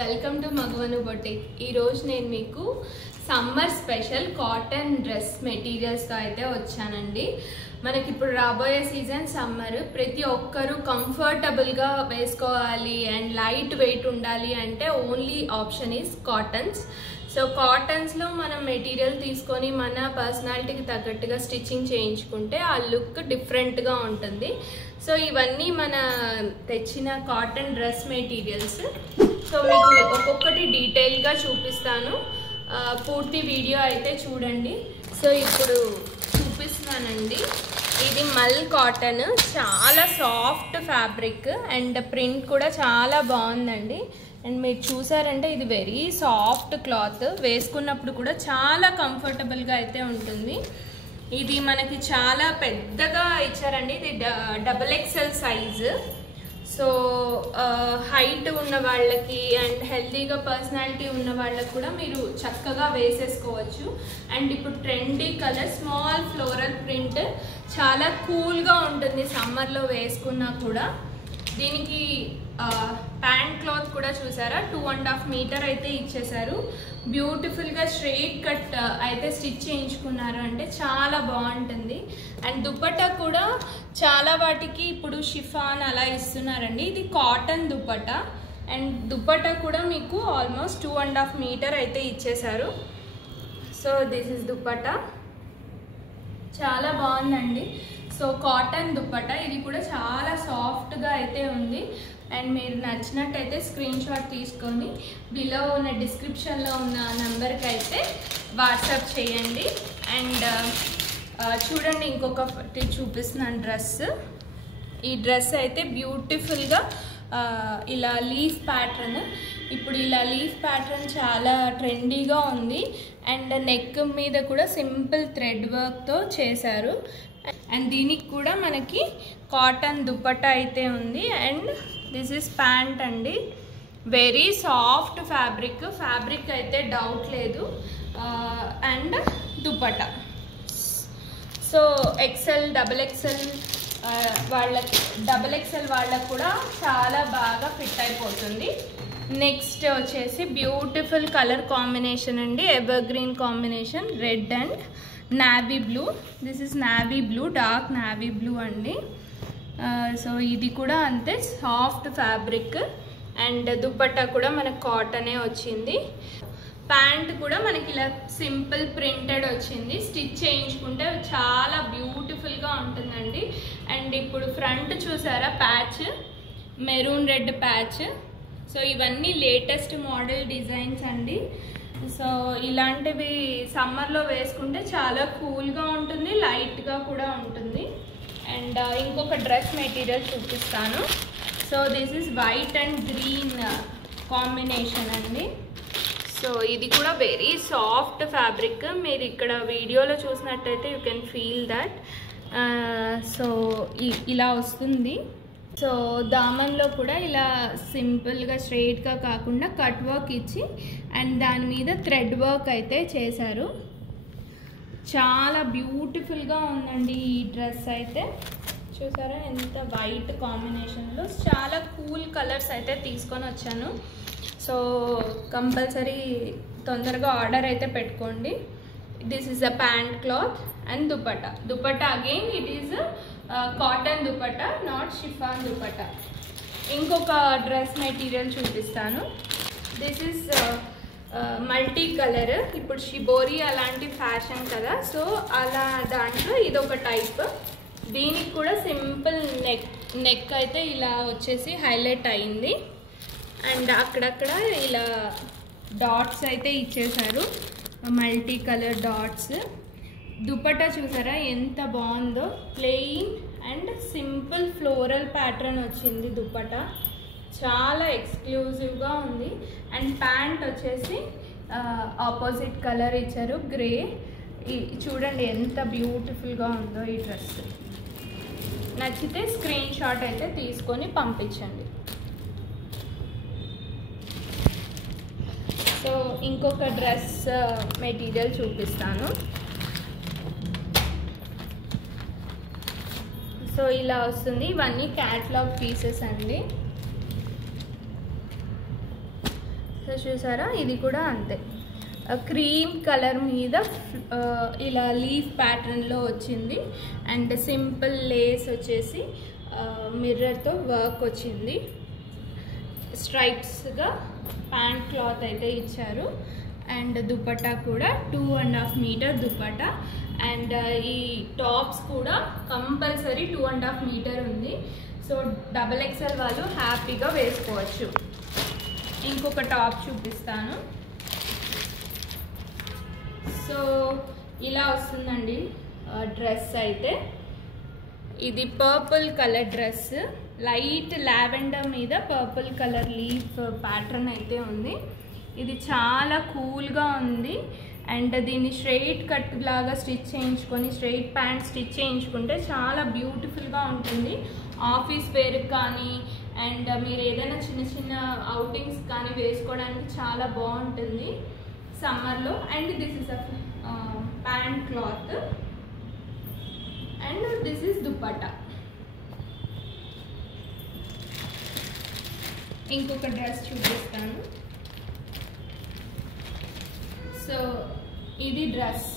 Welcome to మగవను boutique. ఈ రోజు నేను మీకు summer special cotton dress materials తో అయితే వచ్చానండి. మనకి ఇప్పుడు రాబోయే సీజన్ సమ్మర్, ప్రతి ఒక్కరు కంఫర్టబుల్ గా వేసుకోవాలి అండ్ లైట్ వెయిట్ ఉండాలి అంటే only option is cottons. So cottons లో మనం మెటీరియల్ తీసుకొని మన పర్సనాలిటీకి తగ్గట్టుగా స్టిచ్చింగ్ చేయించుకుంటే ఆ లుక్ డిఫరెంట్ గా ఉంటుంది. సో ఇవన్నీ మన తెచ్చిన కాటన్ డ్రెస్ మెటీరియల్స్. సో మీకు ఒక్కొక్కటి డీటెయిల్ గా చూపిస్తాను, పూర్తి వీడియో అయితే చూడండి. సో ఇప్పుడు చూపిస్తున్నానండి. ఇది మల్ కాటన్, చాలా సాఫ్ట్ ఫ్యాబ్రిక్ అండ్ ప్రింట్ కూడా చాలా బాగుందండి. అండ్ మీరు చూసారంటే ఇది వెరీ సాఫ్ట్ క్లాత్, వేసుకున్నప్పుడు కూడా చాలా కంఫర్టబుల్గా అయితే ఉంటుంది. ఇది మనకి చాలా పెద్దగా ఇచ్చారండి. ఇది XXL సైజు. సో హైట్ ఉన్న వాళ్ళకి అండ్ హెల్తీగా పర్సనాలిటీ ఉన్న వాళ్ళకి కూడా మీరు చక్కగా వేసేసుకోవచ్చు. అండ్ ఇప్పుడు trendy colour small floral print చాలా కూల్గా ఉంటుంది సమ్మర్లో వేసుకున్నా కూడా. దీనికి ప్యాంట్ క్లాత్ కూడా చూసారా, 2.5 మీటర్ అయితే ఇచ్చేసారు. బ్యూటిఫుల్గా స్ట్రెయిట్ కట్ అయితే స్టిచ్ చేయించుకున్నారు, అంటే చాలా బాగుంటుంది. అండ్ దుపట్టా కూడా చాలా వాటికి ఇప్పుడు షిఫాన్ అలా ఇస్తున్నారండి. ఇది కాటన్ దుపట్టా అండ్ దుపట్టా కూడా మీకు ఆల్మోస్ట్ 2.5 మీటర్ అయితే ఇచ్చేసారు. సో దిస్ ఇస్ దుపట్టా, చాలా బాగుందండి. సో కాటన్ దుపట్టా, ఇది కూడా చాలా సాఫ్ట్గా అయితే ఉంది. అండ్ మీరు నచ్చినట్టయితే స్క్రీన్ షాట్ తీసుకొని బిలో ఉన్న డిస్క్రిప్షన్లో ఉన్న నెంబర్కి అయితే వాట్సాప్ చేయండి. అండ్ చూడండి, ఇంకొకటి చూపిస్తున్నాను డ్రెస్. ఈ డ్రెస్ అయితే బ్యూటిఫుల్గా ఇలా లీఫ్ ప్యాటర్న్, ఇప్పుడు ఇలా లీఫ్ ప్యాటర్న్ చాలా ట్రెండీగా ఉంది. అండ్ నెక్ మీద కూడా సింపుల్ థ్రెడ్ వర్క్తో చేశారు. అండ్ దీనికి కూడా మనకి కాటన్ దుపట్టా అయితే ఉంది. అండ్ దిస్ ఇస్ ప్యాంట్ అండి, వెరీ సాఫ్ట్ ఫ్యాబ్రిక్ అయితే డౌట్ లేదు. అండ్ దుపట్టా సో XXL వాళ్ళకి XXL వాళ్ళకి కూడా చాలా బాగా ఫిట్ అయిపోతుంది. నెక్స్ట్ వచ్చేసి బ్యూటిఫుల్ కలర్ కాంబినేషన్ అండి, ever green combination, red and navy blue. This is navy blue, dark navy blue అండి. సో ఇది కూడా అంతే సాఫ్ట్ ఫ్యాబ్రిక్. అండ్ దుపట్టా కూడా మనకు కాటనే వచ్చింది. ప్యాంట్ కూడా మనకి ఇలా సింపుల్ ప్రింటెడ్ వచ్చింది. స్టిచ్ చేయించుకుంటే చాలా బ్యూటిఫుల్గా ఉంటుందండి. అండ్ ఇప్పుడు ఫ్రంట్ చూసారా, patch maroon red patch. So ఇవన్నీ లేటెస్ట్ మోడల్ డిజైన్స్ అండి. సో ఇలాంటివి సమ్మర్లో వేసుకుంటే చాలా కూల్గా ఉంటుంది, లైట్గా కూడా ఉంటుంది. అండ్ ఇంకొక డ్రెస్ మెటీరియల్ చూపిస్తాను. So this is white and green combination అండి. సో ఇది కూడా వెరీ సాఫ్ట్ ఫ్యాబ్రిక్, మీరు ఇక్కడ వీడియోలో చూసినట్టయితే you can feel that. So ఇలా వస్తుంది. సో దామన్లో కూడా ఇలా సింపుల్గా స్ట్రెయిట్గా కాకుండా కట్ వర్క్ ఇచ్చి అండ్ దాని మీద థ్రెడ్ వర్క్ అయితే చేశారు. చాలా బ్యూటిఫుల్గా ఉందండి ఈ డ్రెస్ అయితే. చూసారా ఎంత వైట్ కాంబినేషన్లో, చాలా కూల్ కలర్స్ అయితే తీసుకొని వచ్చాను. సో కంపల్సరీ తొందరగా ఆర్డర్ అయితే పెట్టుకోండి. This is a pant cloth and dupatta again it is cotton dupatta, not chiffon dupatta. ఇంకొక డ్రెస్ మెటీరియల్ చూపిస్తాను. దిస్ ఈస్ మల్టీ కలర్, ఇప్పుడు షిబోరి అలాంటి ఫ్యాషన్ కదా, సో అలా దాంట్లో ఇదొక టైప్. దీనికి కూడా సింపుల్ నెక్ అయితే ఇలా వచ్చేసి హైలైట్ అయింది. అండ్ అక్కడక్కడ ఇలా డాట్స్ అయితే ఇచ్చేసారు, మల్టీ కలర్ డాట్స్. దుపట్టా చూసారా ఎంత బాగుందో, plain and simple floral pattern వచ్చింది దుపట్టా, చాలా ఎక్స్క్లూజివ్గా ఉంది. అండ్ ప్యాంట్ వచ్చేసి ఆపోజిట్ కలర్ ఇచ్చారు, గ్రే. చూడండి ఎంత బ్యూటిఫుల్గా ఉందో ఈ డ్రెస్. నచ్చితే స్క్రీన్ షాట్ అయితే తీసుకొని పంపించండి. సో ఇంకొక డ్రెస్ మెటీరియల్ చూపిస్తాను. సో ఇలా వస్తుంది, ఇవన్నీ క్యాటలాగ్ పీసెస్ అండి. సో చూసారా, ఇది కూడా అంతే క్రీమ్ కలర్ మీద ఇలా లీఫ్ ప్యాటర్న్లో వచ్చింది. అండ్ సింపుల్ లేస్ వచ్చేసి మిర్రర్తో వర్క్ వచ్చింది. స్ట్రైప్స్గా ప్యాంట్ క్లాత్ అయితే ఇచ్చారు. అండ్ దుపట్టా కూడా 2.5 మీటర్ దుపట్టా. అండ్ ఈ టాప్స్ కూడా కంపల్సరీ 2.5 మీటర్ ఉంది. సో XXL వాళ్ళు హ్యాపీగా వేసుకోవచ్చు. ఇంకొక టాప్ చూపిస్తాను. సో ఇలా వస్తుందండి డ్రెస్ అయితే. ఇది purple colour dress, light lavender మీద పర్పుల్ కలర్ లీఫ్ ప్యాటర్న్ అయితే ఉంది. ఇది చాలా కూల్గా ఉంది. అండ్ దీన్ని స్ట్రైట్ కట్ లాగా స్టిచ్ చేయించుకొని స్ట్రైట్ ప్యాంట్ స్టిచ్ చేయించుకుంటే చాలా బ్యూటిఫుల్గా ఉంటుంది. ఆఫీస్ వేర్కి కానీ అండ్ మీరు ఏదైనా చిన్న చిన్న అవుటింగ్స్ కానీ వేసుకోవడానికి చాలా బాగుంటుంది సమ్మర్లో. And this is a pant cloth and this is dupatta. ఇంకొక డ్రెస్ చూపిస్తాను. సో ఇది డ్రెస్.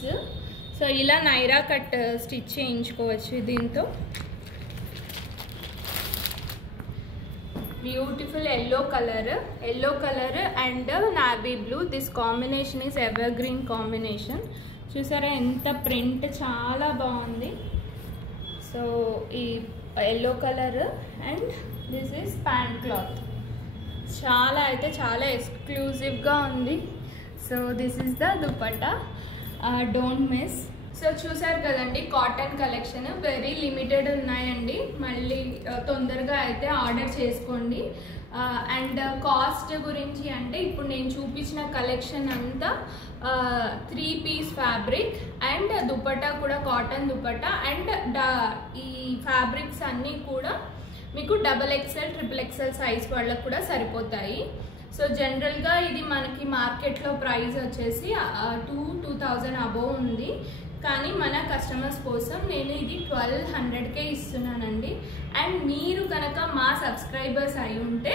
సో ఇలా నైరా కట్ స్టిచ్ చేయించుకోవచ్చు దీంతో. Beautiful yellow colour and navy blue. This combination is ever green combination. చూసారా ఎంత ప్రింట్ చాలా బాగుంది. సో ఈ yellow colour and this is pant cloth. చాలా అయితే చాలా ఎక్స్క్లూజివ్గా ఉంది. So this is the dupatta. Don't miss. So చూసారు కదండి, కాటన్ కలెక్షన్ వెరీ లిమిటెడ్ ఉన్నాయండి. మళ్ళీ తొందరగా అయితే ఆర్డర్ చేసుకోండి. అండ్ కాస్ట్ గురించి అంటే ఇప్పుడు నేను చూపించిన కలెక్షన్ అంతా 3 పీస్ ఫ్యాబ్రిక్ అండ్ దుపట్టా కూడా కాటన్ దుపట్టా. అండ్ ఈ ఫ్యాబ్రిక్స్ అన్నీ కూడా మీకు XXL, XXL సైజ్ వాళ్ళకు కూడా సరిపోతాయి. సో జనరల్గా ఇది మనకి మార్కెట్లో ప్రైస్ వచ్చేసి 2,000 అబోవ్ ఉంది. కానీ మన కస్టమర్స్ కోసం నేను ఇది 1,200కే ఇస్తున్నానండి. అండ్ మీరు కనుక మా సబ్స్క్రైబర్స్ అయి ఉంటే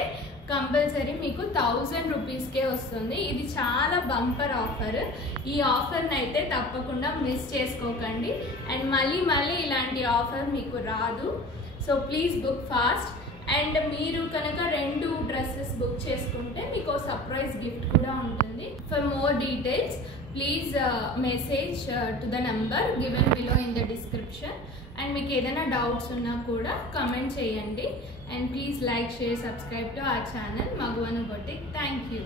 కంపల్సరీ మీకు 1,000 రూపీస్కే వస్తుంది. ఇది చాలా బంపర్ ఆఫర్. ఈ ఆఫర్ని అయితే తప్పకుండా మిస్ చేసుకోకండి. అండ్ మళ్ళీ ఇలాంటి ఆఫర్ మీకు రాదు. So please book fast. And మీరు కనుక 2 డ్రెస్సెస్ బుక్ చేసుకుంటే మీకు సర్ప్రైజ్ గిఫ్ట్ కూడా ఉంటుంది. For more details please message to the number given below in the description. And మీకు ఏదైనా డౌట్స్ ఉన్నా కూడా కమెంట్ చేయండి. And please like, share, subscribe to our channel మగువను బొటిక్. Thank you.